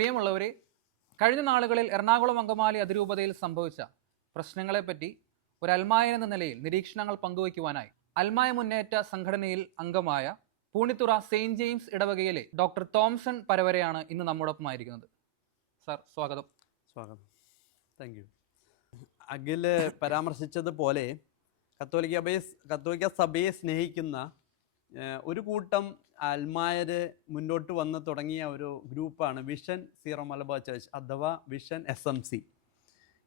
പ്രിയമുള്ളവരെ കഴിഞ്ഞ നാളുകളിൽ എറണാകുളം അങ്കമാലി അതിരൂപതയിൽ സംഭവിച്ച പ്രശ്നങ്ങളെപ്പറ്റി ഒരു അൽമായ എന്ന നിലയിൽ നിരീക്ഷണങ്ങൾ പങ്കുവയ്ക്കുവാനായി അൽമായ മുന്നേറ്റ സംഘടനയിൽ അംഗമായ പൂണിത്തുറ സെയിന്റ് ജെയിംസ് ഇടവകയിലെ ഡോക്ടർ തോംസൺ പരവരെയാണ് ഇന്ന് നമ്മോടൊപ്പം ആയിരിക്കുന്നത് സാർ സ്വാഗതം. സ്വാഗതം. താങ്ക് യു അഖിൽ പരാമർശിച്ചതുപോലെ കത്തോലിക്ക കത്തോലിക്ക സഭയെ സ്നേഹിക്കുന്ന ഒരു കൂട്ടം അൽമായര് മുന്നോട്ട് വന്ന് തുടങ്ങിയ ഒരു ഗ്രൂപ്പാണ് വിഷൻ സീറോ മലബാർ ചർച്ച് അഥവാ വിഷൻ എസ് എം സി.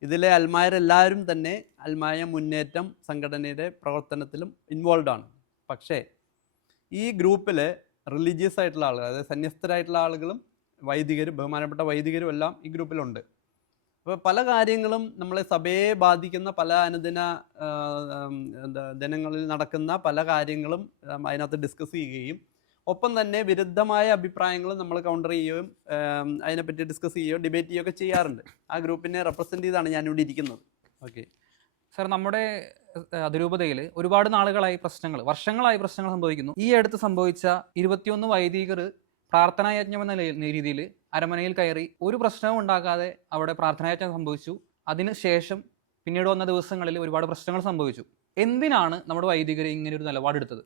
ഇതിലെ അൽമായരെല്ലാവരും തന്നെ അൽമായ മുന്നേറ്റം സംഘടനയുടെ പ്രവർത്തനത്തിലും ഇൻവോൾവ് ആണ്. പക്ഷേ ഈ ഗ്രൂപ്പിൽ റിലീജിയസ് ആയിട്ടുള്ള ആളുകൾ അതായത് സന്യസ്തരായിട്ടുള്ള ആളുകളും വൈദികരും ബഹുമാനപ്പെട്ട വൈദികരും എല്ലാം ഈ ഗ്രൂപ്പിലുണ്ട്. അപ്പോൾ പല കാര്യങ്ങളും നമ്മളെ സഭയെ ബാധിക്കുന്ന പല അനുദിന ദിനങ്ങളിൽ നടക്കുന്ന പല കാര്യങ്ങളും അതിനകത്ത് ഡിസ്കസ് ചെയ്യുകയും ഒപ്പം തന്നെ വിരുദ്ധമായ അഭിപ്രായങ്ങളും നമ്മൾ കൗണ്ടർ ചെയ്യുകയും അതിനെപ്പറ്റി ഡിസ്കസ് ചെയ്യുകയും ഡിബേറ്റ് ചെയ്യുകയൊക്കെ ചെയ്യാറുണ്ട്. ആ ഗ്രൂപ്പിനെ റെപ്രസെന്റ് ചെയ്താണ് ഞാനിവിടെ ഇരിക്കുന്നത്. ഓക്കെ സർ നമ്മുടെ അതിരൂപതയിൽ ഒരുപാട് നാളുകളായി പ്രശ്നങ്ങൾ വർഷങ്ങളായി പ്രശ്നങ്ങൾ സംഭവിക്കുന്നു. ഈ അടുത്ത് സംഭവിച്ച ഇരുപത്തിയൊന്ന് വൈദികർ പ്രാർത്ഥനായജ്ഞം എന്ന രീതിയിൽ അരമനയിൽ കയറി ഒരു പ്രശ്നവും ഉണ്ടാകാതെ അവിടെ പ്രാർത്ഥനായജ്ഞം സംഭവിച്ചു. അതിനുശേഷം പിന്നീട് വന്ന ദിവസങ്ങളിൽ ഒരുപാട് പ്രശ്നങ്ങൾ സംഭവിച്ചു. എന്തിനാണ് നമ്മുടെ വൈദികർ ഇങ്ങനെ ഒരു നിലപാടെടുത്തത്?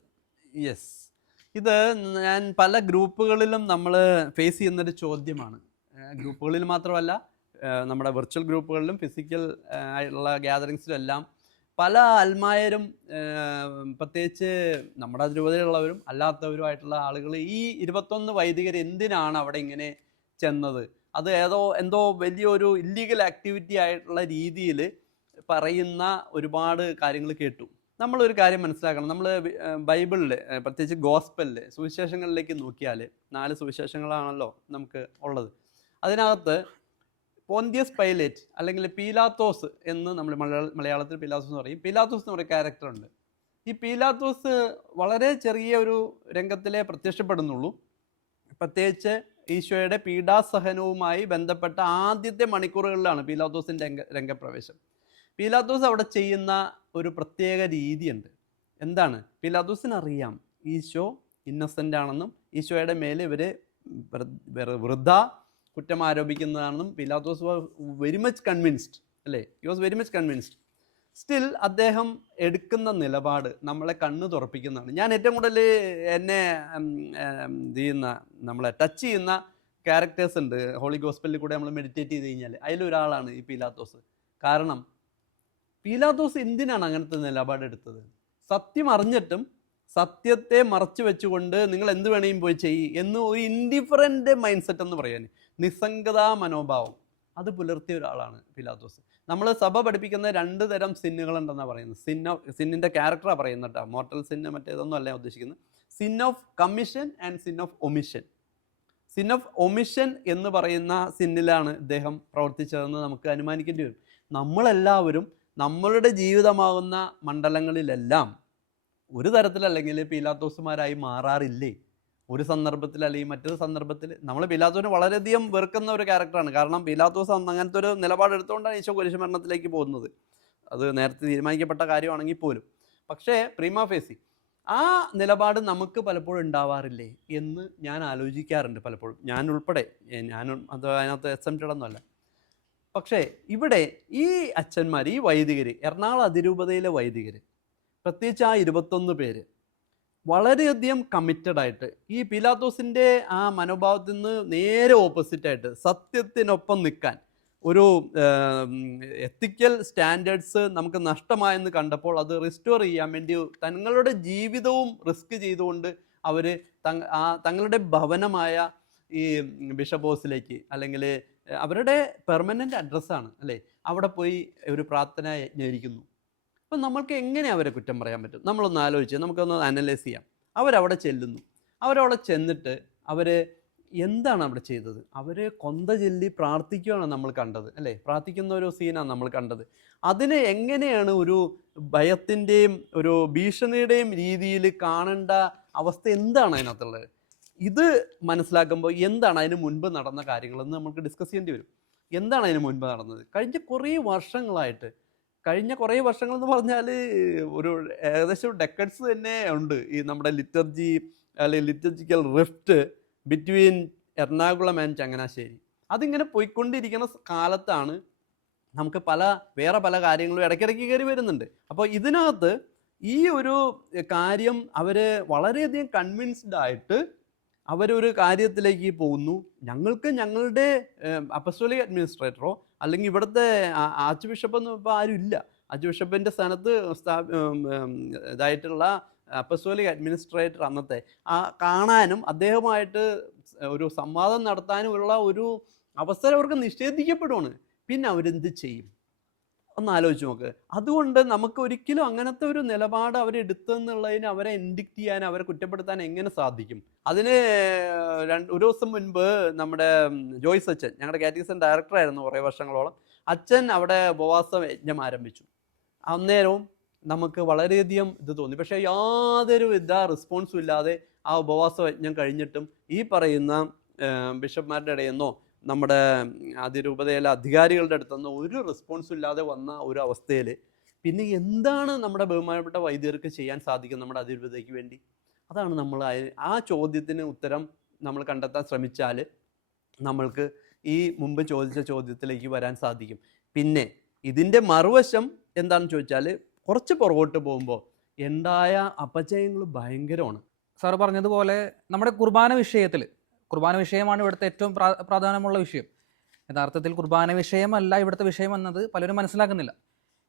യെസ് ഇത് ഞാൻ പല ഗ്രൂപ്പുകളിലും നമ്മൾ ഫേസ് ചെയ്യുന്നൊരു ചോദ്യമാണ്. ഗ്രൂപ്പുകളിൽ മാത്രമല്ല നമ്മുടെ വെർച്വൽ ഗ്രൂപ്പുകളിലും ഫിസിക്കൽ ആയിട്ടുള്ള ഗ്യാതറിങ്സിലും എല്ലാം പല അൽമായരും പ്രത്യേകിച്ച് നമ്മുടെ അതിരൂപതയിലുള്ളവരും അല്ലാത്തവരുമായിട്ടുള്ള ആളുകൾ ഈ ഇരുപത്തൊന്ന് വൈദികർ എന്തിനാണ് അവിടെ ഇങ്ങനെ ചെന്നത്? അത് ഏതോ എന്തോ വലിയൊരു ഇല്ലീഗൽ ആക്ടിവിറ്റി ആയിട്ടുള്ള രീതിയിൽ പറയുന്ന ഒരുപാട് കാര്യങ്ങൾ കേട്ടു. നമ്മളൊരു കാര്യം മനസ്സിലാക്കണം. നമ്മൾ ബൈബിളിൽ പ്രത്യേകിച്ച് ഗോസ്പലിൽ സുവിശേഷങ്ങളിലേക്ക് നോക്കിയാൽ നാല് സുവിശേഷങ്ങളാണല്ലോ നമുക്ക് ഉള്ളത്. അതിനകത്ത് പോന്തിയസ് പൈലറ്റ് അല്ലെങ്കിൽ പീലാത്തോസ് എന്ന് നമ്മൾ മലയാള മലയാളത്തിൽ പീലാത്തോസ് എന്ന് പറയും. പീലാത്തോസ് എന്ന് പറയുന്ന ക്യാരക്ടറുണ്ട് ഈ പീലാത്തോസ് വളരെ ചെറിയ ഒരു രംഗത്തിലെ പ്രത്യക്ഷപ്പെടുന്നുള്ളൂ. പ്രത്യേകിച്ച് ഈശോയുടെ പീഡാസഹനവുമായി ബന്ധപ്പെട്ട ആദ്യത്തെ മണിക്കൂറുകളിലാണ് പീലാത്തോസിന്റെ രംഗ രംഗപ്രവേശം. പീലാത്തോസ് അവിടെ ചെയ്യുന്ന ഒരു പ്രത്യേക രീതിയുണ്ട്. എന്താണ്? പീലാത്തോസിനറിയാം. ഈശോ ഇന്നസെന്റ് ആണെന്നും ഈശോയുടെ മേലെ ഇവർ വൃദ്ധ കുറ്റം ആരോപിക്കുന്നതാണെന്നും പീലാത്തോസ് വെരി മച്ച് കൺവിൻസ്ഡ് അല്ലേ? He was very much convinced still അദ്ദേഹം എടുക്കുന്ന നിലപാട് നമ്മളെ കണ്ണ് തുറപ്പിക്കുന്നതാണ്. ഞാൻ ഏറ്റവും കൂടുതൽ എന്നെ ചെയ്യുന്ന നമ്മളെ ടച്ച് ചെയ്യുന്ന ക്യാരക്ടേഴ്സ് ഉണ്ട്. ഹോളി ഗോസ്പലിൽ കൂടെ നമ്മൾ മെഡിറ്റേറ്റ് ചെയ്ത് കഴിഞ്ഞാൽ അതിലൊരാളാണ് ഈ പീലാത്തോസ്. കാരണം പീലാത്തോസ് എന്തിനാണ് അങ്ങനത്തെ നിലപാടെടുത്തത് സത്യം അറിഞ്ഞിട്ടും സത്യത്തെ മറച്ചു വെച്ചുകൊണ്ട് നിങ്ങൾ എന്ത് വേണമെങ്കിലും പോയി ചെയ്യ് എന്ന് ഒരു ഇൻഡിഫറന്റ് മൈൻഡ് സെറ്റ് എന്ന് പറയാൻ. നിസ്സംഗതാ മനോഭാവം. അത് പുലർത്തിയ ഒരാളാണ് പീലാത്തോസ്. നമ്മൾ സഭ പഠിപ്പിക്കുന്ന രണ്ട് തരം സിന്നുകളുണ്ടെന്നാണ് പറയുന്നത്. സിൻ ഓഫ് സിന്നിന്റെ ക്യാരക്ടറാണ് പറയുന്നത് കേട്ടോ. മോർട്ടൽ സിന്ന മറ്റേതൊന്നും അല്ല ഉദ്ദേശിക്കുന്നത്. Sin of commission and sin of omission sin of omission എന്ന് പറയുന്ന സിന്നിലാണ് ഇദ്ദേഹം പ്രവർത്തിച്ചതെന്ന് നമുക്ക് അനുമാനിക്കേണ്ടി വരും. നമ്മളെല്ലാവരും നമ്മളുടെ ജീവിതമാകുന്ന മണ്ഡലങ്ങളിലെല്ലാം ഒരു തരത്തിലല്ലെങ്കിൽ പീലാത്തോസുമാരായി മാറാറില്ലേ? ഒരു സന്ദർഭത്തിൽ അല്ലെങ്കിൽ മറ്റൊരു സന്ദർഭത്തിൽ നമ്മൾ പീലാത്തോസിനെ വളരെയധികം വെറുക്കുന്ന ഒരു ക്യാരക്ടറാണ്. കാരണം പീലാത്തോസ് അങ്ങനത്തെ ഒരു നിലപാടെടുത്തുകൊണ്ടാണ് ഈശോ കുരിശുമരണത്തിലേക്ക് പോകുന്നത്. അത് നേരത്തെ തീരുമാനിക്കപ്പെട്ട കാര്യമാണെങ്കിൽ പോലും. പക്ഷേ പ്രീമാ ഫേസി ആ നിലപാട് നമുക്ക് പലപ്പോഴും ഉണ്ടാവാറില്ലേ എന്ന് ഞാൻ ആലോചിക്കാറുണ്ട് പലപ്പോഴും. ഞാൻ ഉൾപ്പെടെ ഞാൻ അത് അതിനകത്ത് എക്സംപ്റ്റഡ് ഒന്നുമല്ല. പക്ഷേ ഇവിടെ ഈ അച്ഛന്മാർ ഈ വൈദികർ എറണാകുളം അതിരൂപതയിലെ വൈദികർ പ്രത്യേകിച്ച് ആ ഇരുപത്തൊന്ന് പേര് വളരെയധികം കമ്മിറ്റഡ് ആയിട്ട് ഈ പിലാത്തോസിന്റെ ആ മനോഭാവത്തിൽ നിന്ന് നേരെ ഓപ്പോസിറ്റ് ആയിട്ട് സത്യത്തിനൊപ്പം നിൽക്കാൻ ഒരു എത്തിക്കൽ സ്റ്റാൻഡേർഡ്സ് നമുക്ക് നഷ്ടമായെന്ന് കണ്ടപ്പോൾ അത് റിസ്റ്റോർ ചെയ്യാൻ വേണ്ടി തങ്ങളുടെ ജീവിതവും റിസ്ക് ചെയ്തുകൊണ്ട് അവർ തങ്ങളുടെ ഭവനമായ ഈ ബിഷപ്പ് ഹൗസിലേക്ക് അല്ലെങ്കിൽ അവരുടെ പെർമനന്റ് അഡ്രസ്സാണ് അല്ലേ? അവിടെ പോയി ഒരു പ്രാർത്ഥന യജ്ഞരിക്കുന്നു അപ്പം നമ്മൾക്ക് എങ്ങനെ അവരെ കുറ്റം പറയാൻ പറ്റും? നമ്മളൊന്ന് ആലോചിച്ച് നമുക്കൊന്ന് അനലൈസ് ചെയ്യാം. അവരവിടെ ചെല്ലുന്നു. അവരവിടെ ചെന്നിട്ട് അവർ എന്താണ് അവിടെ ചെയ്തത്? അവർ കൊന്ത ചെല്ലി പ്രാർത്ഥിക്കുകയാണ് നമ്മൾ കണ്ടത് അല്ലേ? പ്രാർത്ഥിക്കുന്ന ഒരു സീനാണ് നമ്മൾ കണ്ടത്. അതിനെ എങ്ങനെയാണ് ഒരു ഭയത്തിന്റെയും ഒരു ഭീഷണിയുടെയും രീതിയിൽ കാണേണ്ട അവസ്ഥ എന്താണ് അതിനകത്തുള്ളത്? ഇത് മനസ്സിലാക്കുമ്പോൾ എന്താണ് അതിന് മുൻപ് നടന്ന കാര്യങ്ങളെന്ന് നമുക്ക് ഡിസ്കസ് ചെയ്യേണ്ടി വരും. എന്താണ് അതിന് മുൻപ് നടന്നത്? കഴിഞ്ഞ കുറേ വർഷങ്ങളായിട്ട് കഴിഞ്ഞ കുറേ വർഷങ്ങൾ എന്ന് പറഞ്ഞാൽ ഒരു ഏകദേശം ഡെക്കഡ്സ് തന്നെ ഉണ്ട് ഈ നമ്മുടെ ലിറ്റർജി അല്ലെങ്കിൽ liturgical rift between Ernakulam and Changanassery. അതിങ്ങനെ പോയിക്കൊണ്ടിരിക്കുന്ന കാലത്താണ് നമുക്ക് പല വേറെ പല കാര്യങ്ങളും ഇടയ്ക്കിടയ്ക്ക് കയറി വരുന്നുണ്ട്. അപ്പോൾ ഇതിനകത്ത് ഈ ഒരു കാര്യം അവർ വളരെയധികം കൺവിൻസ്ഡ് ആയിട്ട് അവരൊരു കാര്യത്തിലേക്ക് പോകുന്നു. ഞങ്ങൾക്ക് ഞങ്ങളുടെ അപ്പസ്റ്റോലിക് അഡ്മിനിസ്ട്രേറ്ററോ അല്ലെങ്കിൽ ഇവിടുത്തെ ആർച്ച് ബിഷപ്പ് എന്ന് ഇപ്പോൾ ആരും ഇല്ല. ആർച്ച് ബിഷപ്പിന്റെ സ്ഥാനത്ത് ഇതായിട്ടുള്ള അപ്പസ്റ്റോലിക് അഡ്മിനിസ്ട്രേറ്റർ അന്നത്തെ. ആ കാണാനും അദ്ദേഹമായിട്ട് ഒരു സംവാദം നടത്താനുമുള്ള ഒരു അവസരം അവർക്ക് നിഷേധിക്കപ്പെടുവാണ്. പിന്നെ അവരെന്ത് ചെയ്യും? ഒന്ന് ആലോചിച്ച് നോക്ക്. അതുകൊണ്ട് നമുക്ക് ഒരിക്കലും അങ്ങനത്തെ ഒരു നിലപാട് അവരെടുത്തെന്നുള്ളതിന് അവരെ ഇൻഡിക്റ്റ് ചെയ്യാൻ അവരെ കുറ്റപ്പെടുത്താൻ എങ്ങനെ സാധിക്കും? അതിന് രണ്ട് ഒരു ദിവസം മുൻപ് നമ്മുടെ ജോയ്സ് അച്ഛൻ ഞങ്ങളുടെ കാറ്റഗീസൺ ഡയറക്ടറായിരുന്നു കുറേ വർഷങ്ങളോളം. അച്ഛൻ അവിടെ ഉപവാസ യജ്ഞം ആരംഭിച്ചു. അന്നേരവും നമുക്ക് വളരെയധികം ഇത് തോന്നി. പക്ഷേ യാതൊരു വിധ റെസ്പോൺസും ഇല്ലാതെ ആ ഉപവാസ യജ്ഞം കഴിഞ്ഞിട്ടും ഈ പറയുന്ന ബിഷപ്പ്മാരുടെ ഇടയിൽ നിന്നോ നമ്മുടെ അതിരൂപതയിലെ അധികാരികളുടെ അടുത്തുനിന്ന് ഒരു റെസ്പോൺസും ഇല്ലാതെ വന്ന ഒരു അവസ്ഥയിൽ പിന്നെ എന്താണ് നമ്മുടെ ബഹുമാനപ്പെട്ട വൈദ്യർക്ക് ചെയ്യാൻ സാധിക്കും നമ്മുടെ അതിരൂപതയ്ക്ക് വേണ്ടി? അതാണ് നമ്മൾ ആ ചോദ്യത്തിന് ഉത്തരം നമ്മൾ കണ്ടെത്താൻ ശ്രമിച്ചാൽ നമ്മൾക്ക് ഈ മുമ്പ് ചോദിച്ച ചോദ്യത്തിലേക്ക് വരാൻ സാധിക്കും. പിന്നെ ഇതിന്റെ മറുവശം എന്താണെന്ന് ചോദിച്ചാൽ കുറച്ച് പുറകോട്ട് പോകുമ്പോൾ ഉണ്ടായ അപചയങ്ങൾ ഭയങ്കരമാണ്. സാർ പറഞ്ഞതുപോലെ നമ്മുടെ കുർബാന വിഷയത്തിൽ കുർബാന വിഷയമാണ് ഇവിടുത്തെ ഏറ്റവും പ്രാ- പ്രാധാന്യമുള്ള വിഷയം. യഥാർത്ഥത്തിൽ കുർബാന വിഷയമല്ല ഇവിടുത്തെ വിഷയം എന്നത് പലരും മനസ്സിലാക്കുന്നില്ല.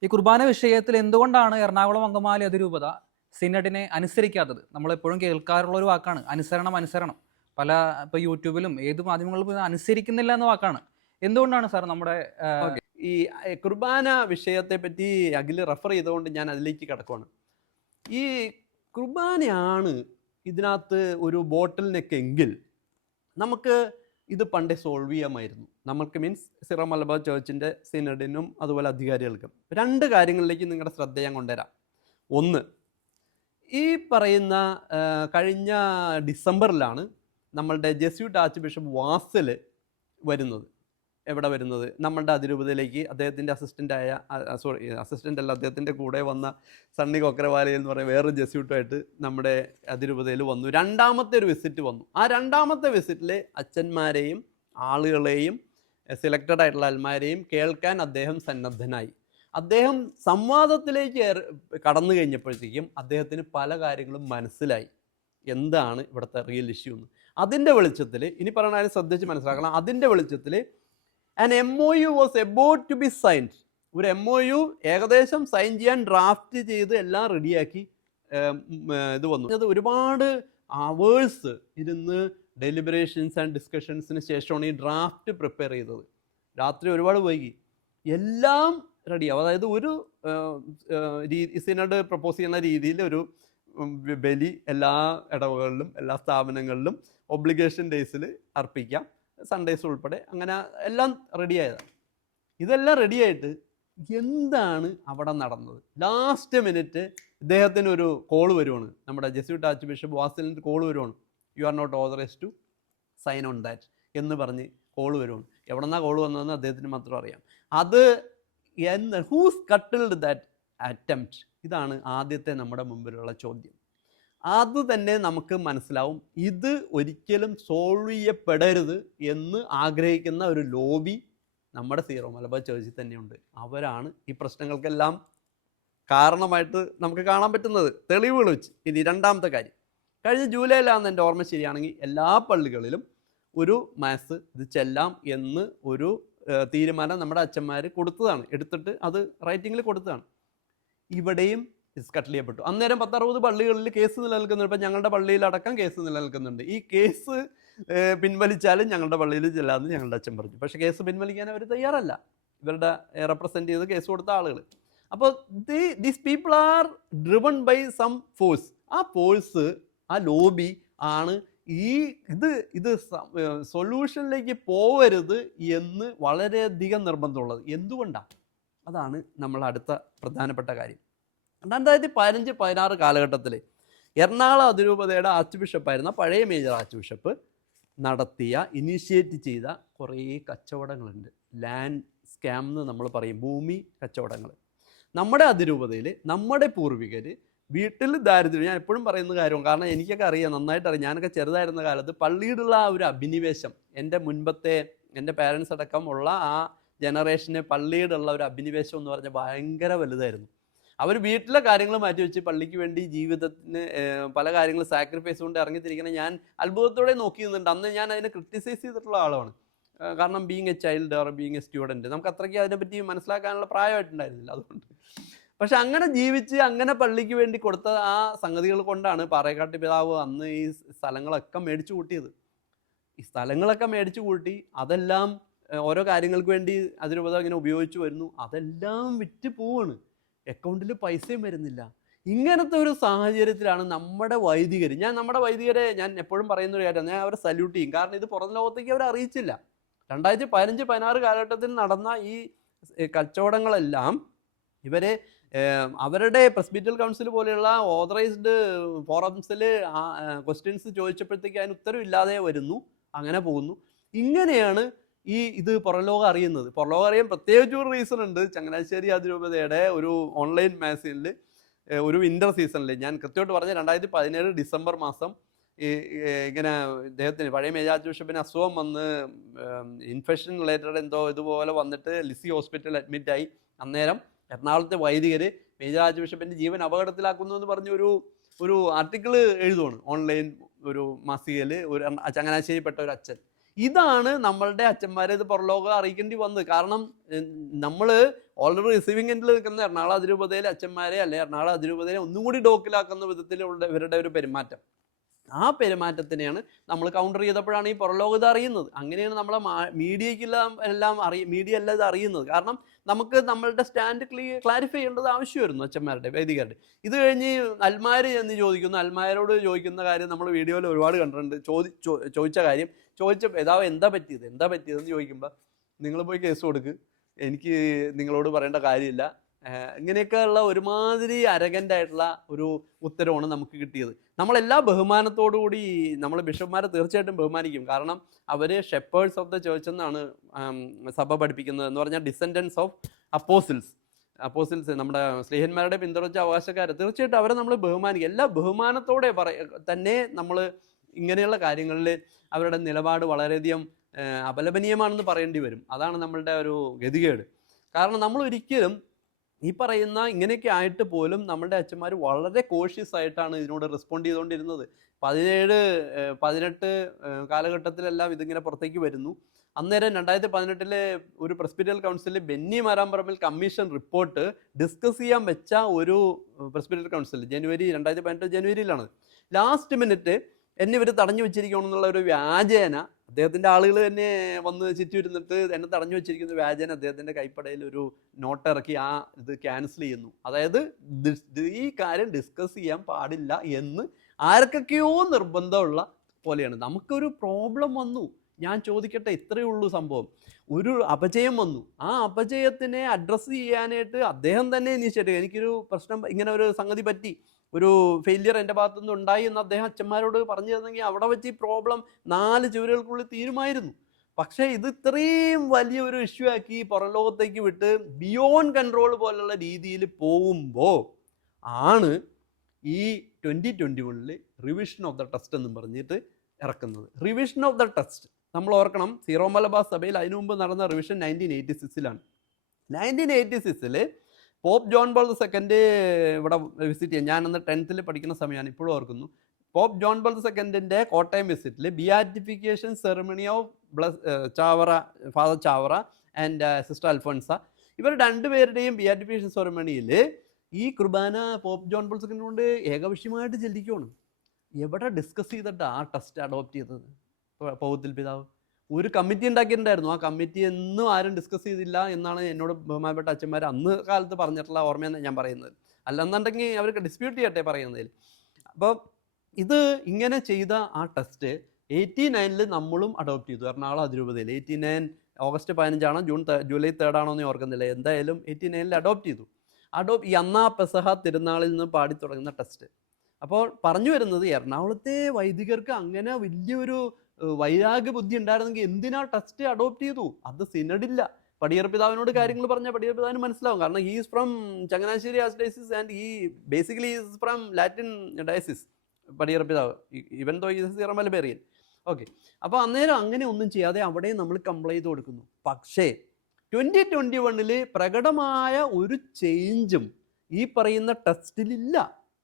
ഈ കുർബാന വിഷയത്തിൽ എന്തുകൊണ്ടാണ് എറണാകുളം അങ്കമാലി അതിരൂപത സിനഡിനെ അനുസരിക്കാത്തത്? നമ്മളെപ്പോഴും കേൾക്കാറുള്ള ഒരു വാക്കാണ് അനുസരണം അനുസരണം. പല ഇപ്പോൾ യൂട്യൂബിലും ഏത് മാധ്യമങ്ങളിലും അനുസരിക്കുന്നില്ല എന്ന വാക്കാണ്. എന്തുകൊണ്ടാണ് സാർ നമ്മുടെ ഈ കുർബാന വിഷയത്തെ പറ്റി അഖിൽ റെഫർ ചെയ്തുകൊണ്ട് ഞാൻ അതിലേക്ക് കിടക്കുവാണ്. ഈ കുർബാനയാണ് ഇതിനകത്ത് ഒരു ബോട്ടിൽ എങ്കിൽ നമുക്ക് ഇത് പണ്ടേ സോൾവ് ചെയ്യാമായിരുന്നു. നമുക്ക് മീൻസ് സിറോ മലബാർ ചേർച്ചിന്റെ സിനഡിനും അതുപോലെ അധികാരികൾക്കും രണ്ട് കാര്യങ്ങളിലേക്ക് നിങ്ങളുടെ ശ്രദ്ധ ഞാൻ കൊണ്ടുവരാം. ഒന്ന് ഈ പറയുന്ന കഴിഞ്ഞ ഡിസംബറിലാണ് നമ്മളുടെ ജെസ്യൂട്ട് ആർച്ച് ബിഷപ്പ് വാസൽ വരുന്നത്. എവിടെ വരുന്നത്? നമ്മളുടെ അതിരൂപതയിലേക്ക് അദ്ദേഹത്തിന്റെ അസിസ്റ്റന്റായ സോറി അസിസ്റ്റന്റ് അല്ല അദ്ദേഹത്തിന്റെ കൂടെ വന്ന സണ്ണി കൊക്കരവാലയിൽ എന്ന് പറയുന്ന വേറൊരു ജസ്യൂട്ടുമായിട്ട് നമ്മുടെ അതിരൂപതയിൽ വന്നു. രണ്ടാമത്തെ ഒരു വിസിറ്റ് വന്നു. ആ രണ്ടാമത്തെ വിസിറ്റിൽ അച്ഛന്മാരെയും ആളുകളെയും സെലക്റ്റഡ് ആയിട്ടുള്ള ആൾമാരെയും കേൾക്കാൻ അദ്ദേഹം സന്നദ്ധനായി. അദ്ദേഹം സംവാദത്തിലേക്ക് കടന്നു കഴിഞ്ഞപ്പോഴത്തേക്കും അദ്ദേഹത്തിന് പല കാര്യങ്ങളും മനസ്സിലായി. എന്താണ് ഇവിടുത്തെ റിയൽ ഇഷ്യൂ എന്ന്. അതിന്റെ വെളിച്ചത്തിൽ ഇനി പറയണ ശ്രദ്ധിച്ച് മനസ്സിലാക്കണം. അതിന്റെ വെളിച്ചത്തിൽ an M O U was about to be signed ഒരു എം ഒ യു ഏകദേശം സൈൻ ചെയ്യാൻ ഡ്രാഫ്റ്റ് ചെയ്ത് എല്ലാം റെഡിയാക്കി ഇത് വന്നു. അത് ഒരുപാട് അവേഴ്സ് ഇരുന്ന് ഡെലിബറേഷൻസ് ആൻഡ് ഡിസ്കഷൻസിന് ശേഷമാണ് ഈ ഡ്രാഫ്റ്റ് പ്രിപ്പയർ ചെയ്തത്. രാത്രി ഒരുപാട് വൈകി. എല്ലാം റെഡിയാവും അതായത് ഒരു സിനഡ് പ്രപ്പോസ് ചെയ്യുന്ന രീതിയിൽ ഒരു ബലി എല്ലാ ഇടവകളിലും എല്ലാ സ്ഥാപനങ്ങളിലും ഒബ്ലിഗേഷൻ ഡേയ്സിൽ അർപ്പിക്കാം. സൺഡേസ് ഉൾപ്പെടെ അങ്ങനെ എല്ലാം റെഡിയായതാണ് ഇതെല്ലാം റെഡിയായിട്ട് എന്താണ് അവിടെ നടന്നത്? ലാസ്റ്റ് മിനിറ്റ് ഇദ്ദേഹത്തിന് ഒരു കോൾ വരുവാണ്. നമ്മുടെ ജെസ്യൂട്ട് ആർച്ച് ബിഷപ്പ് വാസലിന്റെ കോൾ വരുവാണ്. You are not authorise to sign on that എന്ന് പറഞ്ഞ് കോൾ വരുവാണ്. എവിടെ കോൾ വന്നതെന്ന് അദ്ദേഹത്തിന് മാത്രം അറിയാം. അത് എന്ന് ഹൂസ് കട്ടിൽഡ് ദാറ്റ് അറ്റംപ്റ്റ് ഇതാണ് ആദ്യത്തെ നമ്മുടെ മുമ്പിലുള്ള ചോദ്യം. അത് തന്നെ നമുക്ക് മനസ്സിലാവും. ഇത് ഒരിക്കലും സോൾവ് ചെയ്യപ്പെടരുത് എന്ന് ആഗ്രഹിക്കുന്ന ഒരു ലോബി നമ്മുടെ സീറോ മലബാർ ചേർച്ചിൽ തന്നെയുണ്ട്. അവരാണ് ഈ പ്രശ്നങ്ങൾക്കെല്ലാം കാരണമായിട്ട് നമുക്ക് കാണാൻ പറ്റുന്നത്. തെളിവുകൾ വെച്ച്. ഇനി രണ്ടാമത്തെ കാര്യം. കഴിഞ്ഞ ജൂലൈയിലാണ് എന്റെ ഓർമ്മ ശരിയാണെങ്കിൽ എല്ലാ പള്ളികളിലും ഒരു മാസ് ഇത് ചെല്ലാം എന്ന് ഒരു തീരുമാനം നമ്മുടെ അച്ഛന്മാർ കൊടുത്തതാണ്. എടുത്തിട്ട് അത് റൈറ്റിങ്ങിൽ കൊടുത്തതാണ്. ഇവിടെയും സ്കട്ടിൽ ചെയ്യപ്പെട്ടു. അന്നേരം പത്തറുപത് പള്ളികളിൽ കേസ് നിലനിൽക്കുന്നുണ്ട് ഇപ്പം ഞങ്ങളുടെ പള്ളിയിൽ അടക്കം കേസ് നിലനിൽക്കുന്നുണ്ട്. ഈ കേസ് പിൻവലിച്ചാലും ഞങ്ങളുടെ പള്ളിയിൽ ചെല്ലാമെന്ന് ഞങ്ങളുടെ അച്ഛൻ പറഞ്ഞു. പക്ഷേ കേസ് പിൻവലിക്കാൻ അവർ തയ്യാറല്ല. ഇവരുടെ റെപ്രസെന്റ് ചെയ്ത് കേസ് കൊടുത്ത ആളുകൾ അപ്പോൾ the these people are driven by some force ആ ഫോഴ്സ് ആ ലോബി ആണ് ഈ ഇത് ഇത് സൊല്യൂഷനിലേക്ക് പോവരുത് എന്ന് വളരെയധികം നിർബന്ധമുള്ളത്. എന്തുകൊണ്ടാണ് അതാണ് നമ്മൾ അടുത്ത പ്രധാനപ്പെട്ട കാര്യം. രണ്ടായിരത്തി പതിനഞ്ച് പതിനാറ് കാലഘട്ടത്തിൽ എറണാകുളം അതിരൂപതയുടെ ആർച്ച് ബിഷപ്പായിരുന്ന പഴയ മേജർ ആർച്ച് ബിഷപ്പ് നടത്തിയ ഇനീഷ്യേറ്റ് ചെയ്ത കുറേ കച്ചവടങ്ങളുണ്ട്. ലാൻഡ് സ്കാം എന്ന് നമ്മൾ പറയും ഭൂമി കച്ചവടങ്ങൾ. നമ്മുടെ അതിരൂപതയിൽ നമ്മുടെ പൂർവികർ വീട്ടിൽ ദാരിദ്ര്യം ഞാൻ എപ്പോഴും പറയുന്ന കാര്യമാണ് കാരണം എനിക്കൊക്കെ അറിയാം നന്നായിട്ട് അറിയാം ഞാനൊക്കെ ചെറുതായിരുന്ന കാലത്ത് പള്ളിയിലുള്ള ആ ഒരു അഭിനിവേശം എന്റെ മുൻപത്തെ എന്റെ അടക്കം ഉള്ള ആ ജനറേഷന് പള്ളിയിലുള്ള ഒരു അഭിനിവേശം എന്ന് പറഞ്ഞാൽ ഭയങ്കര വലുതായിരുന്നു. അവർ വീട്ടിലെ കാര്യങ്ങൾ മാറ്റി വെച്ച് പള്ളിക്ക് വേണ്ടി ജീവിതത്തിന് പല കാര്യങ്ങൾ സാക്രിഫൈസ് കൊണ്ട് ഇറങ്ങിത്തിരിക്കണം ഞാൻ അത്ഭുതത്തോടെ നോക്കി നിന്നുണ്ട് അന്ന് ഞാൻ അതിനെ ക്രിട്ടിസൈസ് ചെയ്തിട്ടുള്ള ആളാണ്. കാരണം being a child or being a student നമുക്ക് അത്രയ്ക്ക് അതിനെപ്പറ്റി മനസ്സിലാക്കാനുള്ള പ്രായമായിട്ടുണ്ടായിരുന്നില്ല അതുകൊണ്ട്. പക്ഷെ അങ്ങനെ ജീവിച്ച് അങ്ങനെ പള്ളിക്ക് വേണ്ടി കൊടുത്ത ആ സംഗതികൾ കൊണ്ടാണ് പാറേക്കാട്ട് പിതാവ് അന്ന് ഈ സ്ഥലങ്ങളൊക്കെ മേടിച്ചു കൂട്ടിയത്. ഈ സ്ഥലങ്ങളൊക്കെ മേടിച്ചു കൂട്ടി അതെല്ലാം ഓരോ കാര്യങ്ങൾക്ക് വേണ്ടി അതിരൂപത ഇങ്ങനെ ഉപയോഗിച്ചു വരുന്നു. അതെല്ലാം വിറ്റ് പോവാണ്. അക്കൗണ്ടിൽ പൈസയും വരുന്നില്ല. ഇങ്ങനത്തെ ഒരു സാഹചര്യത്തിലാണ് നമ്മുടെ വൈദികർ ഞാൻ നമ്മുടെ വൈദികരെ ഞാൻ എപ്പോഴും പറയുന്ന ഒരു കാര്യമാണ് ഞാൻ അവരെ സല്യൂട്ട് ചെയ്യും. കാരണം ഇത് പുറം ലോകത്തേക്ക് അവരെ അറിയിച്ചില്ല. രണ്ടായിരത്തി പതിനഞ്ച് പതിനാറ് കാലഘട്ടത്തിൽ നടന്ന ഈ കച്ചവടങ്ങളെല്ലാം ഇവരെ അവരുടെ പ്രസ്ബിറ്റൽ കൗൺസിൽ പോലെയുള്ള ഓതറൈസ്ഡ് ഫോറംസിൽ ക്വസ്റ്റ്യൻസ് ചോദിച്ചപ്പോഴത്തേക്ക് അതിന് ഉത്തരവില്ലാതെ വരുന്നു. അങ്ങനെ പോകുന്നു. ഇങ്ങനെയാണ് ഈ ഇത് പുറലോകം അറിയുന്നത്. പുറലോകം അറിയാൻ പ്രത്യേകിച്ച് ഒരു റീസൺ ഉണ്ട്. ചങ്ങനാശ്ശേരി അതിരൂപതയുടെ ഒരു ഓൺലൈൻ മാഗസീനിൽ ഒരു വിന്റർ സീസണിൽ ഞാൻ കൃത്യമായിട്ട് പറഞ്ഞ രണ്ടായിരത്തി പതിനേഴ് ഡിസംബർ മാസം ഈ ഇങ്ങനെ ഇദ്ദേഹത്തിന് പഴയ മേജാജ് ബിഷപ്പിന് അസുഖം വന്ന് ഇൻഫെക്ഷൻ റിലേറ്റഡ് എന്തോ ഇതുപോലെ വന്നിട്ട് ലിസി ഹോസ്പിറ്റലിൽ അഡ്മിറ്റ് ആയി. അന്നേരം എറണാകുളത്തെ വൈദികർ മേജാജ് ബിഷപ്പിന്റെ ജീവൻ അപകടത്തിലാക്കുന്നു എന്ന് പറഞ്ഞ ഒരു ഒരു ആർട്ടിക്കിൾ എഴുതുവാണ്. ഓൺലൈൻ ഒരു മാസികയിൽ ഒരു ചങ്ങനാശ്ശേരിപ്പെട്ട ഒരു അച്ഛൻ. ഇതാണ് നമ്മളുടെ അച്ഛന്മാരെ ഇത് പുറലോകം അറിയിക്കേണ്ടി വന്നത്. കാരണം നമ്മൾ ഓൾറെഡി റിസീവിംഗ് എൻഡിൽ നിൽക്കുന്ന എറണാകുളം അതിരൂപതയിലെ അച്ഛന്മാരെ അല്ലെ എറണാകുളം അതിരൂപതയിലെ ഒന്നും കൂടി ഡോക്കിലാക്കുന്ന വിധത്തിലുള്ള ഇവരുടെ ഒരു പെരുമാറ്റം. ആ പെരുമാറ്റത്തിനെയാണ് നമ്മൾ കൗണ്ടർ ചെയ്തപ്പോഴാണ് ഈ പുറലോകത്ത് അറിയുന്നത്. അങ്ങനെയാണ് നമ്മളെ മീഡിയക്കെല്ലാം എല്ലാം അറിയ മീഡിയ എല്ലാം ഇത് അറിയുന്നത്. കാരണം നമുക്ക് നമ്മളുടെ സ്റ്റാൻഡ് ക്ലിയർ ക്ലാരിഫൈ ചെയ്യേണ്ടത് ആവശ്യമായിരുന്നു അച്ഛന്മാരുടെ വൈദികരുടെ. ഇത് കഴിഞ്ഞ് അൽമാര് എന്ന് ചോദിക്കുന്നു. അൽമാരോട് ചോദിക്കുന്ന കാര്യം നമ്മൾ വീഡിയോയിൽ ഒരുപാട് കണ്ടിട്ടുണ്ട്. ചോദി ചോദിച്ച കാര്യം ചോദിച്ച ഏതാവ് എന്താ പറ്റിയത്? എന്താ പറ്റിയതെന്ന് ചോദിക്കുമ്പോൾ നിങ്ങൾ പോയി കേസ് കൊടുക്ക്. എനിക്ക് നിങ്ങളോട് പറയേണ്ട കാര്യമില്ല. ഇങ്ങനെയൊക്കെയുള്ള ഒരുമാതിരി അരകന്റായിട്ടുള്ള ഒരു ഉത്തരവാണ് നമുക്ക് കിട്ടിയത്. നമ്മളെല്ലാ ബഹുമാനത്തോടു കൂടി നമ്മൾ ബിഷപ്പ്മാരെ തീർച്ചയായിട്ടും ബഹുമാനിക്കും. കാരണം അവർ ഷെപ്പേഴ്സ് ഓഫ് ദ ചേർച്ച് എന്നാണ് സഭ പഠിപ്പിക്കുന്നത് എന്ന് പറഞ്ഞാൽ ഡിസെൻഡൻസ് ഓഫ് അപ്പോസിൽസ് അപ്പോസിൽസ് നമ്മുടെ സ്നേഹന്മാരുടെ പിന്തുണച്ച അവകാശക്കാരെ തീർച്ചയായിട്ടും അവരെ നമ്മൾ ബഹുമാനിക്കും. എല്ലാ ബഹുമാനത്തോടെ പറയ തന്നെ നമ്മൾ ഇങ്ങനെയുള്ള കാര്യങ്ങളിൽ അവരുടെ നിലപാട് വളരെയധികം അപലപനീയമാണെന്ന് പറയേണ്ടി വരും. അതാണ് നമ്മളുടെ ഒരു ഗതികേട്. കാരണം നമ്മൾ ഒരിക്കലും ഈ പറയുന്ന ഇങ്ങനെയൊക്കെ ആയിട്ട് പോലും നമ്മുടെ അച്ഛന്മാർ വളരെ കോഷ്യസ് ആയിട്ടാണ് ഇതിനോട് റെസ്പോണ്ട് ചെയ്തുകൊണ്ടിരുന്നത്. പതിനേഴ് പതിനെട്ട് കാലഘട്ടത്തിലെല്ലാം ഇതിങ്ങനെ പുറത്തേക്ക് വരുന്നു. അന്നേരം രണ്ടായിരത്തി പതിനെട്ടിലെ ഒരു പ്രസ്ബിറ്റൽ കൗൺസിലിൽ Benny Maramparambil commission report discuss ചെയ്യാൻ വെച്ച ഒരു പ്രസ്ബിറ്റൽ കൗൺസിൽ ജനുവരി രണ്ടായിരത്തി പതിനെട്ട് ജനുവരിയിലാണ്. ലാസ്റ്റ് മിനിറ്റ് എന്നെ ഇവർ തടഞ്ഞു വെച്ചിരിക്കണമെന്നുള്ള ഒരു വ്യാജേന. അദ്ദേഹത്തിന്റെ ആളുകൾ തന്നെ വന്ന് ചുറ്റുവരുന്നിട്ട് എന്നെ തടഞ്ഞു വെച്ചിരിക്കുന്ന വ്യാജേന അദ്ദേഹത്തിന്റെ കൈപ്പടയിൽ ഒരു നോട്ട് ഇറക്കി ആ ഇത് ക്യാൻസൽ ചെയ്യുന്നു. അതായത് ഈ കാര്യം ഡിസ്കസ് ചെയ്യാൻ പാടില്ല എന്ന് ആർക്കൊക്കെയോ നിർബന്ധമുള്ള പോലെയാണ്. നമുക്കൊരു പ്രോബ്ലം വന്നു. ഞാൻ ചോദിക്കട്ടെ ഇത്രയേ ഉള്ളൂ സംഭവം. ഒരു അപജയം വന്നു. ആ അപജയത്തിനെ അഡ്രസ്സ് ചെയ്യാനായിട്ട് അദ്ദേഹം തന്നെ ഇനിഷ്യേറ്റീവ്. എനിക്കൊരു പ്രശ്നം ഇങ്ങനെ ഒരു സംഗതി പറ്റി. ഒരു ഫെയിലിയർ എന്റെ ഭാഗത്തുനിന്ന് ഉണ്ടായി എന്ന് അദ്ദേഹം അച്ഛന്മാരോട് പറഞ്ഞു തന്നെങ്കിൽ അവിടെ വെച്ച് ഈ പ്രോബ്ലം നാല് ചുവരുകൾക്കുള്ളിൽ തീരുമായിരുന്നു. പക്ഷേ ഇത് ഇത്രയും വലിയ ഒരു ഇഷ്യൂ ആക്കി പുറം ലോകത്തേക്ക് വിട്ട് ബിയോണ്ട് കൺട്രോൾ പോലുള്ള രീതിയിൽ പോകുമ്പോൾ ആണ് ഈ ട്വന്റി ട്വന്റി വണ്ണിൽ റിവിഷൻ ഓഫ് ദ ടെസ്റ്റ് എന്നും പറഞ്ഞിട്ട് ഇറക്കുന്നത്. റിവിഷൻ ഓഫ് ദ ടെസ്റ്റ് നമ്മൾ ഓർക്കണം സീറോ മലബാർ സഭയിൽ അതിനു മുമ്പ് നടന്ന റിവിഷൻ നയന്റീൻ എയ്റ്റി സിക്സിലാണ് നയന്റീൻ എയ്റ്റി സിക്സിൽ പോപ്പ് ജോൺ പോൾ സെക്കൻഡ് ഇവിടെ വിസിറ്റ് ചെയ്യാം ഞാൻ ടെൻത്തിൽ പഠിക്കുന്ന സമയമാണ് ഇപ്പോഴും ഓർക്കുന്നു. പോപ്പ് ജോൺ പോൾ സെക്കൻഡിന്റെ Kottayam വിസിറ്റിൽ beatification ceremony of bless Chavara father Chavara and sister Alphonsa. ഇവർ രണ്ടുപേരുടെയും ബിയാറ്റിഫിക്കേഷൻ സെറമണിയിൽ ഈ Qurbana Pope John Paul second കൊണ്ട് ഏകപക്ഷീയമായിട്ട് ചിന്തിക്കുകയാണ് എവിടെ ഡിസ്കസ് ചെയ്തിട്ടാണ് ആ ടെസ്റ്റ് അഡോപ്റ്റ് ചെയ്തത്? പൗത്തിൽ പിതാവ് ഒരു കമ്മിറ്റി ഉണ്ടാക്കിയിട്ടുണ്ടായിരുന്നു. ആ കമ്മിറ്റി എന്നും ആരും ഡിസ്കസ് ചെയ്തില്ല എന്നാണ് എന്നോട് ബഹുമാനപ്പെട്ട അച്ഛന്മാർ അന്ന് കാലത്ത് പറഞ്ഞിട്ടുള്ള ഓർമ്മയെന്ന് ഞാൻ പറയുന്നത്. അല്ലെന്നുണ്ടെങ്കിൽ അവർക്ക് ഡിസ്പ്യൂട്ട് ചെയ്യട്ടെ പറയുന്നതിൽ. അപ്പോൾ ഇത് ഇങ്ങനെ ചെയ്ത ആ ടെസ്റ്റ് എയ്റ്റി നയനിൽ നമ്മളും അഡോപ്റ്റ് ചെയ്തു. എറണാകുളം അതിരൂപതയിൽ. എയ്റ്റി നയൻ ഓഗസ്റ്റ് പതിനഞ്ചാണോ? ജൂൺ ജൂലൈ തേർഡാണോ എന്ന് ഓർക്കുന്നില്ല. എന്തായാലും എയ്റ്റി നയനിൽ അഡോപ്റ്റ് ചെയ്തു. അഡോപ്റ്റ് ഈ അന്നാ പെസഹ തിരുനാളിൽ നിന്ന് പാടി തുടങ്ങുന്ന ടെസ്റ്റ് അപ്പോൾ പറഞ്ഞു വരുന്നത് എറണാകുളത്തെ വൈദികർക്ക് അങ്ങനെ വലിയൊരു വൈരാഗ്യ ബുദ്ധി ഉണ്ടായിരുന്നെങ്കിൽ എന്തിനാ ട്രസ്റ്റ് അഡോപ്റ്റ് ചെയ്തു? അത് സിനഡില്ല പടിയർ പിതാവിനോട് കാര്യങ്ങൾ പറഞ്ഞാൽ പടിയർ പിതാവിന് മനസ്സിലാവും. കാരണം he's from Changanassery archdiocese and ഈ basically is from Latin diocese Padiyara പിതാവ് ഇവൻ ദോ ഈസ് മലബേറിയൻ ഓക്കെ അപ്പോൾ അന്നേരം അങ്ങനെ ഒന്നും ചെയ്യാതെ അവിടെ നമ്മൾ കംപ്ലൈന്റ് ചെയ്ത് കൊടുക്കുന്നു. പക്ഷേ ട്വന്റി ട്വന്റി വണ്ണിൽ പ്രകടമായ ഒരു ചേഞ്ചും ഈ പറയുന്ന ടെസ്റ്റിലില്ല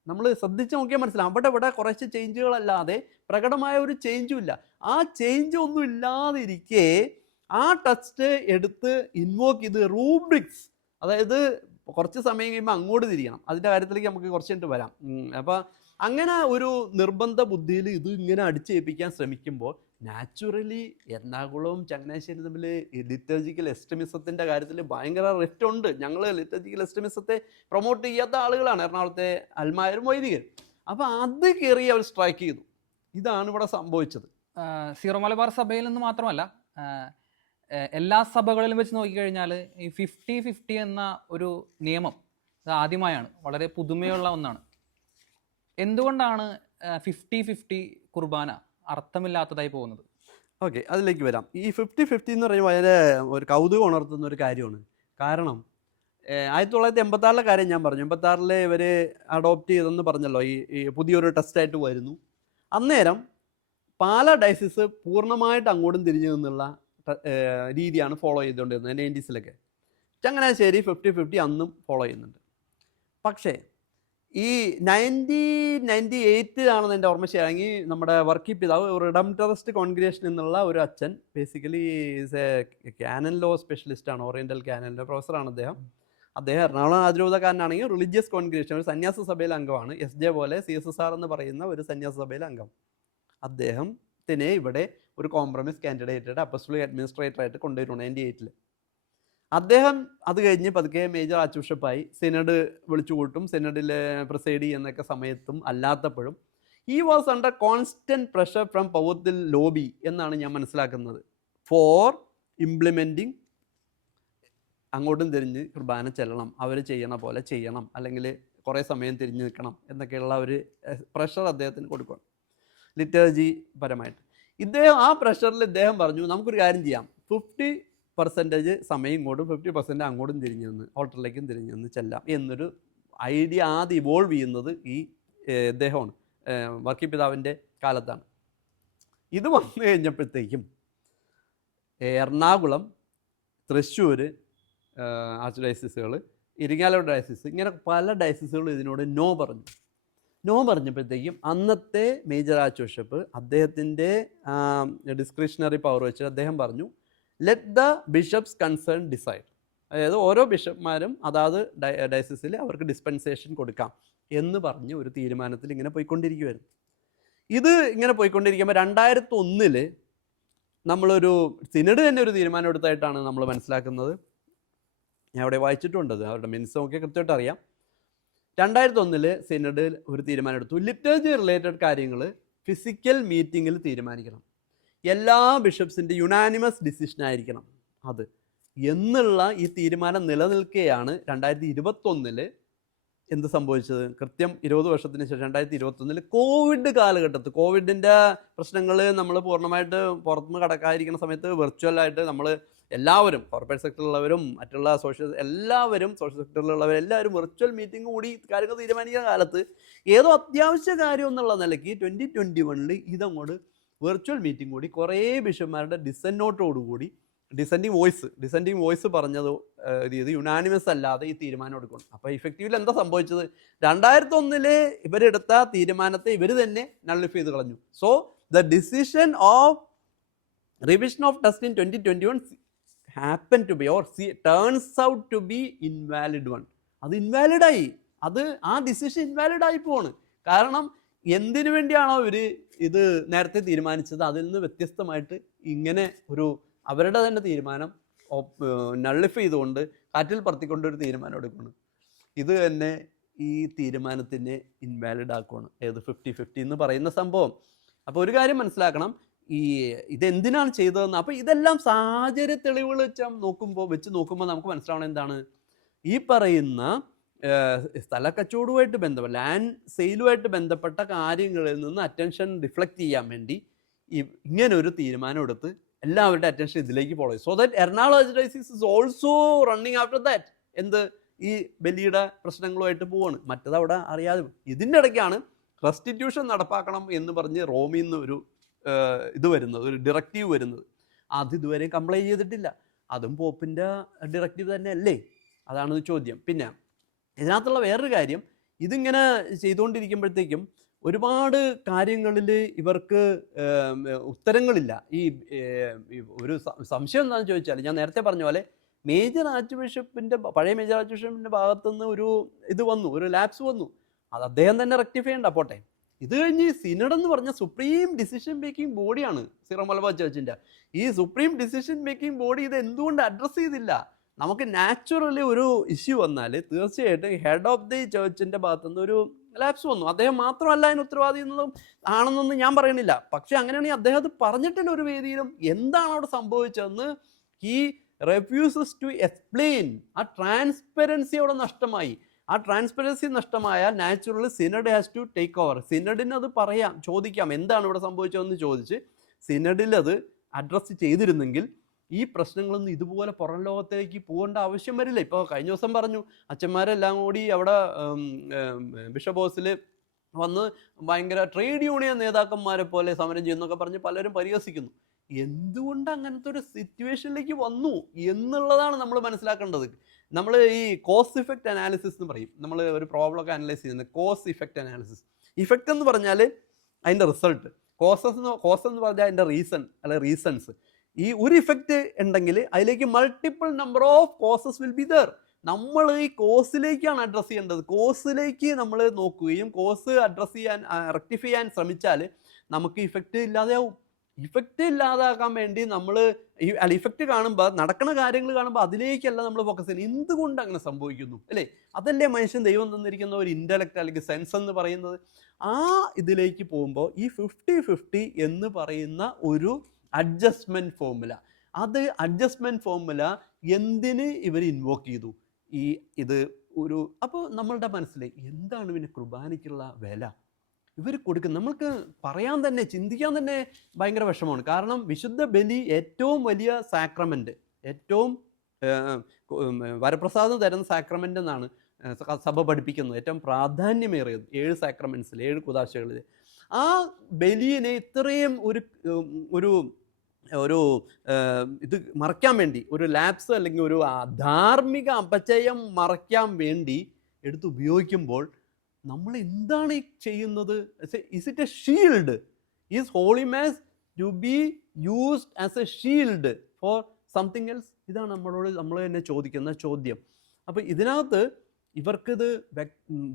നമ്മൾ ശ്രദ്ധിച്ച് നോക്കിയാൽ മനസ്സിലാവും. അവിടെ ഇവിടെ കുറച്ച് ചേഞ്ചുകളല്ലാതെ പ്രകടമായ ഒരു ചേഞ്ചും ഇല്ല. ആ ചേഞ്ച് ഒന്നും ഇല്ലാതിരിക്കെ ആ ടെസ്റ്റ് എടുത്ത് ഇൻവോക്ക് ചെയ്ത് റൂബ്രിക്സ് അതായത് കുറച്ച് സമയം കഴിയുമ്പോൾ അങ്ങോട്ട് തിരിയണം. അതിന്റെ കാര്യത്തിലേക്ക് നമുക്ക് കുറച്ച് കഴിഞ്ഞിട്ട് വരാം. അപ്പോൾ അങ്ങനെ ഒരു നിർബന്ധ ബുദ്ധിയിൽ ഇത് ഇങ്ങനെ അടിച്ചേൽപ്പിക്കാൻ ശ്രമിക്കുമ്പോൾ നാച്ചുറലി എറണാകുളവും ചങ്ങനാശ്ശേരി തമ്മിൽ ലിറ്റർജിക്കൽ എക്സ്ട്രീമിസത്തിന്റെ കാര്യത്തിൽ ഭയങ്കര റിഫ്റ്റ് ഉണ്ട്. ഞങ്ങൾ ലിറ്റർജിക്കൽ എക്സ്ട്രീമിസത്തെ പ്രൊമോട്ട് ചെയ്യാത്ത ആളുകളാണ് എറണാകുളത്തെ അൽമാരും വൈദികരും അപ്പോൾ അത് കയറി അവർ സ്ട്രൈക്ക് ചെയ്തു. ഇതാണ് ഇവിടെ സംഭവിച്ചത്. സീറോ മലബാർ സഭയിൽ നിന്ന് മാത്രമല്ല എല്ലാ സഭകളിലും വെച്ച് നോക്കിക്കഴിഞ്ഞാൽ ഈ ഫിഫ്റ്റി ഫിഫ്റ്റി എന്ന ഒരു നിയമം ഇത് ആദ്യമായാണ്. വളരെ പുതുമയുള്ള ഒന്നാണ്. എന്തുകൊണ്ടാണ് ഫിഫ്റ്റി ഫിഫ്റ്റി കുർബാന അർത്ഥമില്ലാത്തതായി പോകുന്നത്. ഓക്കെ അതിലേക്ക് വരാം. ഈ ഫിഫ്റ്റി ഫിഫ്റ്റി എന്ന് പറയുമ്പോൾ അതിന്റെ ഒരു കൗതുകം ഉണർത്തുന്ന ഒരു കാര്യമാണ്. കാരണം ആയിരത്തി തൊള്ളായിരത്തി എൺപത്താറിലെ കാര്യം ഞാൻ പറഞ്ഞു. എൺപത്താറിലെ ഇവർ അഡോപ്റ്റ് ചെയ്തെന്ന് പറഞ്ഞല്ലോ ഈ ഈ പുതിയൊരു ടെസ്റ്റായിട്ട് വരുന്നു. അന്നേരം പാല ഡയസിസ് പൂർണമായിട്ട് അങ്ങോട്ടും തിരിഞ്ഞു നിന്നുള്ള രീതിയാണ് ഫോളോ ചെയ്തുകൊണ്ടിരുന്നത് നയന്റീസിലൊക്കെ ചങ്ങനാശ്ശേരി ഫിഫ്റ്റി ഫിഫ്റ്റി അന്നും ഫോളോ ചെയ്യുന്നുണ്ട്. പക്ഷേ ഈ നയന്റി നയന്റി എയ്റ്റിലാണെന്ന് എന്റെ ഓർമ്മ ശരിയാണെങ്കിൽ നമ്മുടെ വർക്കി പിതാവ് ടെറസ്റ്റ് കോൺഗ്രേഷൻ എന്നുള്ള ഒരു അച്ഛൻ basically is a canon law specialist ആണ് ഓറിയന്റൽ ക്യാനലിന്റെ പ്രൊഫസറാണ് അദ്ദേഹം. അദ്ദേഹം എറണാകുളം ആതിരൂപക്കാരനാണെങ്കിൽ റിലീജിയസ് കോൺഗ്രേഷൻ ഒരു സന്യാസ സഭയിലെ അംഗമാണ്. എസ് ജെ പോലെ സി എസ് എസ് ആർ എന്ന് പറയുന്ന ഒരു സന്യാസ സഭയിലെ അംഗം. അദ്ദേഹത്തിനെ ഇവിടെ ഒരു കോംപ്രമൈസ് കാൻഡിഡേറ്റ് അപ്പസ്റ്റുലിക് അഡ്മിനിസ്ട്രേറ്റർ ആയിട്ട് കൊണ്ടുവരുന്നു നയന്റി എയ്റ്റിൽ അദ്ദേഹം അത് കഴിഞ്ഞ് പതുക്കെ മേജർ ആർച്ച് ബിഷപ്പായി സെനഡ് വിളിച്ചു കൂട്ടും സെനഡിൽ പ്രസൈഡ് ചെയ്യുന്നൊക്കെ സമയത്തും അല്ലാത്തപ്പോഴും ഈ was under constant pressure from പൗത്തിൽ lobby എന്നാണ് ഞാൻ മനസ്സിലാക്കുന്നത്. ഫോർ ഇംപ്ലിമെന്റിങ് അങ്ങോട്ടും തിരിഞ്ഞ് കുർബാന ചെല്ലണം അവർ ചെയ്യണ പോലെ ചെയ്യണം അല്ലെങ്കിൽ കുറേ സമയം തിരിഞ്ഞ് നിൽക്കണം എന്നൊക്കെയുള്ള ഒരു പ്രഷർ അദ്ദേഹത്തിന് കൊടുക്കണം ലിറ്റേർജി പരമായിട്ട്. ഇദ്ദേഹം ആ പ്രഷറിൽ ഇദ്ദേഹം പറഞ്ഞു നമുക്കൊരു കാര്യം ചെയ്യാം. ഫിഫ്റ്റി പെർസെന്റേജ് സമയം ഇങ്ങോട്ടും ഫിഫ്റ്റി പെർസെന്റ് അങ്ങോട്ടും തിരിഞ്ഞു നിന്ന് ഓൾട്ടറിലേക്കും തിരിഞ്ഞു നിന്ന് ചെല്ലാം. എന്നൊരു ഐഡിയ ആദ്യം ഇവോൾവ് ചെയ്യുന്നത് ഈ ഇദ്ദേഹമാണ്. വർക്കി പിതാവിന്റെ കാലത്താണ്. ഇത് വന്നു കഴിഞ്ഞപ്പോഴത്തേക്കും എറണാകുളം തൃശ്ശൂർ ആർച്ച് ഡയസിസുകൾ ഇരിങ്ങാലോ ഡയസിസ് ഇങ്ങനെ പല ഡയസിസുകളും ഇതിനോട് നോ പറഞ്ഞു. നോ പറഞ്ഞപ്പോഴത്തേക്കും അന്നത്തെ മേജർ ആർച്ച് ബിഷപ്പ് അദ്ദേഹത്തിന്റെ ഡിസ്ക്രിഷണറി പവർ വെച്ച് അദ്ദേഹം പറഞ്ഞു let the bishops concern decide അതായത് ഓരോ ബിഷപ്പ്മാരും അതാത് ഡയസിസിൽ അവർക്ക് ഡിസ്പെൻസേഷൻ കൊടുക്കാം എന്ന് പറഞ്ഞ് ഒരു തീരുമാനത്തിൽ ഇങ്ങനെ പോയിക്കൊണ്ടിരിക്കുമായിരുന്നു ഇത് ഇങ്ങനെ പോയിക്കൊണ്ടിരിക്കുമ്പോൾ രണ്ടായിരത്തി ഒന്നിൽ നമ്മളൊരു സിനഡ് തന്നെ ഒരു തീരുമാനം എടുത്തായിട്ടാണ് നമ്മൾ മനസ്സിലാക്കുന്നത്. ഞാൻ അവിടെ വായിച്ചിട്ടുണ്ട് അത്. അവരുടെ മിനിസമൊക്കെ കൃത്യമായിട്ട് അറിയാം. രണ്ടായിരത്തി ഒന്നിൽ സിനഡ് ഒരു തീരുമാനം എടുത്തു. ലിറ്റേജ് റിലേറ്റഡ് കാര്യങ്ങൾ ഫിസിക്കൽ മീറ്റിങ്ങിൽ തീരുമാനിക്കണം. എല്ലാ ബിഷപ്സിന്റെ യുണാനിമസ് ഡിസിഷൻ ആയിരിക്കണം അത്. എന്നുള്ള ഈ തീരുമാനം നിലനിൽക്കുകയാണ് രണ്ടായിരത്തി ഇരുപത്തൊന്നിൽ എന്ത് സംഭവിച്ചത്? കൃത്യം ഇരുപത് വർഷത്തിന് ശേഷം രണ്ടായിരത്തി ഇരുപത്തൊന്നിൽ കോവിഡ് കാലഘട്ടത്ത് കോവിഡിന്റെ പ്രശ്നങ്ങൾ നമ്മൾ പൂർണമായിട്ട് പുറത്തുനിന്ന് കടക്കാതിരിക്കുന്ന സമയത്ത് വെർച്വലായിട്ട് നമ്മൾ എല്ലാവരും കോർപ്പറേറ്റ് സെക്ടറിലുള്ളവരും മറ്റുള്ള സോഷ്യൽ എല്ലാവരും സോഷ്യൽ സെക്ടറിലുള്ളവരും എല്ലാവരും വെർച്വൽ മീറ്റിംഗ് കൂടി കാര്യങ്ങൾ തീരുമാനിക്കുന്ന കാലത്ത് ഏതോ അത്യാവശ്യ കാര്യം എന്നുള്ള നിലയ്ക്ക് ട്വന്റി ട്വന്റി വണ്ണിൽ ഇതങ്ങോട്ട് വെർച്വൽ മീറ്റിംഗ് കൂടി കുറേ ബിഷപ്പ്മാരുടെ ഡിസന്നോട്ടോടുകൂടി ഡിസെൻഡിങ് വോയിസ് ഡിസെൻഡിങ് വോയിസ് പറഞ്ഞത് ഇത് യുനാനിമസ് അല്ലാതെ ഈ തീരുമാനം എടുക്കണം. അപ്പോൾ ഇഫക്റ്റീവിൽ എന്താ സംഭവിച്ചത്? രണ്ടായിരത്തി ഒന്നിൽ ഇവരെടുത്ത തീരുമാനത്തെ ഇവർ തന്നെ നള്ളിഫൈ ചെയ്ത് കളഞ്ഞു. So the decision of revision of test in twenty twenty one happen to be or say turns out to be invalid one അത് ഇൻവാലിഡായി അത് ആ ഡിസിഷൻ ഇൻവാലിഡ് ആയി കാരണം എന്തിനു വേണ്ടിയാണോ ഇവർ ഇത് നേരത്തെ തീരുമാനിച്ചത്? അതിൽ നിന്ന് വ്യത്യസ്തമായിട്ട് ഇങ്ങനെ ഒരു അവരുടെ തന്നെ തീരുമാനം നള്ളിഫൈ ചെയ്തുകൊണ്ട് കാറ്റിൽ പറത്തിക്കൊണ്ട് ഒരു തീരുമാനം എടുക്കുന്നു. ഇത് തന്നെ ഈ തീരുമാനത്തിനെ ഇൻവാലിഡ് ആക്കുകയാണ് ഏത് ഫിഫ്റ്റി ഫിഫ്റ്റി എന്ന് പറയുന്ന സംഭവം. അപ്പോൾ ഒരു കാര്യം മനസ്സിലാക്കണം. ഈ ഇതെന്തിനാണ് ചെയ്തതെന്ന്. അപ്പോൾ ഇതെല്ലാം സാഹചര്യ തെളിവുകൾ വെച്ച് നോക്കുമ്പോൾ വെച്ച് നോക്കുമ്പോൾ നമുക്ക് മനസ്സിലാവണം എന്താണ്? ഈ പറയുന്ന ഏഹ്, സ്ഥലക്കച്ചവടവുമായിട്ട് ബന്ധപ്പെട്ട ലാൻഡ് സെയിലുമായിട്ട് ബന്ധപ്പെട്ട കാര്യങ്ങളിൽ നിന്ന് അറ്റൻഷൻ റിഫ്ലക്റ്റ് ചെയ്യാൻ വേണ്ടി ഇങ്ങനെ ഒരു തീരുമാനം എടുത്ത് എല്ലാവരുടെ അറ്റൻഷൻ ഇതിലേക്ക് ഫോളോ ചെയ്യും. So that Ernakulam archdiocese is also running after that എന്ത്? ഈ ബലിയുടെ പ്രശ്നങ്ങളുമായിട്ട് പോവാണ്. മറ്റത് അവിടെ അറിയാതെ. ഇതിന്റെ ഇടയ്ക്കാണ് റെസ്റ്റിറ്റ്യൂഷൻ നടപ്പാക്കണം എന്ന് പറഞ്ഞ് റോമിൽ നിന്ന് ഒരു ഇത് വരുന്നത് ഒരു ഡിറക്റ്റീവ് വരുന്നത്. അത് ഇതുവരെയും കംപ്ലൈന്റ് ചെയ്തിട്ടില്ല. അതും പോപ്പിന്റെ ഡിറക്റ്റീവ് തന്നെ അല്ലേ അതാണ് ചോദ്യം. പിന്നെ ഇതിനകത്തുള്ള വേറൊരു കാര്യം ഇതിങ്ങനെ ചെയ്തുകൊണ്ടിരിക്കുമ്പോഴത്തേക്കും ഒരുപാട് കാര്യങ്ങളിൽ ഇവർക്ക് ഉത്തരങ്ങളില്ല. ഈ ഒരു സംശയം എന്താണെന്ന് ചോദിച്ചാൽ ഞാൻ നേരത്തെ പറഞ്ഞ പോലെ മേജർ ആർച്ച് ബിഷപ്പിന്റെ പഴയ മേജർ ആർച്ച് ബിഷപ്പിന്റെ ഭാഗത്തുനിന്ന് ഒരു ഇത് വന്നു ഒരു ലാപ്സ് വന്നു. അത് അദ്ദേഹം തന്നെ റെക്ടിഫൈ ചെയ്യണ്ട പോട്ടെ. ഇത് കഴിഞ്ഞ് സിനഡ് എന്ന് പറഞ്ഞ സുപ്രീം ഡിസിഷൻ മേക്കിംഗ് ബോഡിയാണ് സിറോ മലബാർ ചർച്ചിന്റെ ഈ സുപ്രീം ഡിസിഷൻ മേക്കിംഗ് ബോഡി ഇത് എന്തുകൊണ്ട് അഡ്രസ്സ് ചെയ്തില്ല? നമുക്ക് നാച്ചുറലി ഒരു ഇഷ്യൂ വന്നാൽ തീർച്ചയായിട്ടും ഹെഡ് ഓഫ് ദി ചേർച്ചിന്റെ ഭാഗത്തുനിന്ന് ഒരു ലാപ്സ് വന്നു. അദ്ദേഹം മാത്രമല്ല അതിന് ഉത്തരവാദി എന്നതും ആണെന്നൊന്നും ഞാൻ പറയണില്ല പക്ഷെ അങ്ങനെയാണെങ്കിൽ അദ്ദേഹം അത് പറഞ്ഞിട്ടില്ല ഒരു വേദിയിലും. എന്താണ് അവിടെ സംഭവിച്ചതെന്ന് ഈ റെഫ്യൂസസ് ടു എക്സ്പ്ലെയിൻ ആ ട്രാൻസ്പെറൻസി അവിടെ നഷ്ടമായി. ആ transparency നഷ്ടമായാൽ naturally synod has to take over സിനഡിന് അത് പറയാം ചോദിക്കാം എന്താണ് ഇവിടെ സംഭവിച്ചതെന്ന് ചോദിച്ച് സിനഡിൽ അത് അഡ്രസ്സ് ചെയ്തിരുന്നെങ്കിൽ ഈ പ്രശ്നങ്ങളൊന്നും ഇതുപോലെ പുറം ലോകത്തേക്ക് പോകേണ്ട ആവശ്യം വരില്ല. ഇപ്പോൾ കഴിഞ്ഞ ദിവസം പറഞ്ഞു അച്ഛന്മാരെല്ലാം കൂടി അവിടെ ബിഷപ്പ് ഹൗസിൽ വന്ന് ഭയങ്കര ട്രേഡ് യൂണിയൻ നേതാക്കന്മാരെ പോലെ സമരം ചെയ്യുന്നൊക്കെ പറഞ്ഞ് പലരും പരിഹസിക്കുന്നു. എന്തുകൊണ്ട് അങ്ങനത്തെ ഒരു സിറ്റുവേഷനിലേക്ക് വന്നു എന്നുള്ളതാണ് നമ്മൾ മനസ്സിലാക്കേണ്ടത്. നമ്മൾ ഈ കോസ് ഇഫക്റ്റ് അനാലിസിസ് എന്ന് പറയും. നമ്മൾ ഒരു പ്രോബ്ലം ഒക്കെ അനലൈസ് ചെയ്യുന്നത് കോസ് ഇഫക്റ്റ് അനാലിസിസ്. ഇഫക്റ്റ് എന്ന് പറഞ്ഞാൽ അതിന്റെ റിസൾട്ട്. കോസസ് എന്ന് കോസ് എന്ന് പറഞ്ഞാൽ അതിന്റെ റീസൺ അല്ലെ റീസൺസ്. ഈ ഒരു ഇഫക്റ്റ് ഉണ്ടെങ്കിൽ അതിലേക്ക് multiple number of causes will be there നമ്മൾ ഈ കോസിലേക്കാണ് അഡ്രസ്സ് ചെയ്യേണ്ടത്. കോസിലേക്ക് നമ്മൾ നോക്കുകയും കോസ് അഡ്രസ്സ് ചെയ്യാൻ റെക്ടിഫൈ ചെയ്യാൻ ശ്രമിച്ചാൽ നമുക്ക് ഇഫക്റ്റ് ഇല്ലാതെയാവും. ഇഫക്റ്റ് ഇല്ലാതാക്കാൻ വേണ്ടി നമ്മൾ ഈ ഇഫക്റ്റ് കാണുമ്പോൾ നടക്കുന്ന കാര്യങ്ങൾ കാണുമ്പോൾ അതിലേക്കല്ല നമ്മൾ ഫോക്കസ് ചെയ്യുന്നത്. എന്തുകൊണ്ട് അങ്ങനെ സംഭവിക്കുന്നു? അല്ലേ? അതല്ലേ മനുഷ്യൻ ദൈവം തന്നിരിക്കുന്ന ഒരു ഇന്റലക്റ്റ് അല്ലെങ്കിൽ സെൻസ് എന്ന് പറയുന്നത്? ആ ഇതിലേക്ക് പോകുമ്പോൾ ഈ ഫിഫ്റ്റി ഫിഫ്റ്റി എന്ന് പറയുന്ന ഒരു അഡ്ജസ്റ്റ്മെന്റ് ഫോർമുല അത് അഡ്ജസ്റ്റ്മെന്റ് ഫോർമുല എന്തിന് ഇവർ ഇൻവോക്ക് ചെയ്തു? ഈ ഇത് ഒരു അപ്പോൾ നമ്മളുടെ മനസ്സിൽ എന്താണ് പിന്നെ കുർബാനയ്ക്കുള്ള വില? ഇവർ കൊടുക്കും നമ്മൾക്ക് പറയാൻ തന്നെ ചിന്തിക്കാൻ തന്നെ ഭയങ്കര വിഷമമാണ്. കാരണം വിശുദ്ധ ബലി ഏറ്റവും വലിയ സാക്രമെന്റ് ഏറ്റവും വരപ്രസാദം തരുന്ന സാക്രമെന്റ് എന്നാണ് സഭ പഠിപ്പിക്കുന്നത്. ഏറ്റവും പ്രാധാന്യമേറിയത് ഏഴ് സാക്രമെൻസിൽ ഏഴ് കുതാശകളിൽ ആ ബലിയെ ഇത്രയും ഒരു ഒരു ഒരു ഇത് മറയ്ക്കാൻ വേണ്ടി ഒരു ലാപ്സ് അല്ലെങ്കിൽ ഒരു ധാർമ്മിക അപചയം മറയ്ക്കാൻ വേണ്ടി എടുത്ത് ഉപയോഗിക്കുമ്പോൾ നമ്മൾ എന്താണ് ചെയ്യുന്നത്? Is it a shield is holy mass to be used as a shield for something else ഇതാണ് നമ്മളോട് നമ്മൾ തന്നെ ചോദിക്കുന്ന ചോദ്യം. അപ്പോൾ ഇതിനകത്ത് ഇവർക്കിത്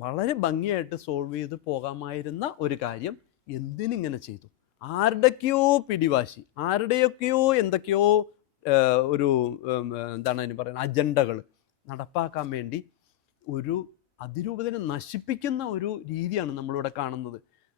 വളരെ ഭംഗിയായിട്ട് സോൾവ് ചെയ്ത് പോകാമായിരുന്ന ഒരു കാര്യം എന്തിനിങ്ങനെ ചെയ്തു? ആരുടെയൊക്കെയോ പിടിവാശി ആരുടെയൊക്കെയോ എന്തൊക്കെയോ ഒരു എന്താണ് അതിന് പറയുന്നത് അജണ്ടകൾ നടപ്പാക്കാൻ വേണ്ടി ഒരു അതിരൂപതനെ നശിപ്പിക്കുന്ന ഒരു രീതിയാണ് നമ്മളിവിടെ കാണുന്നത്.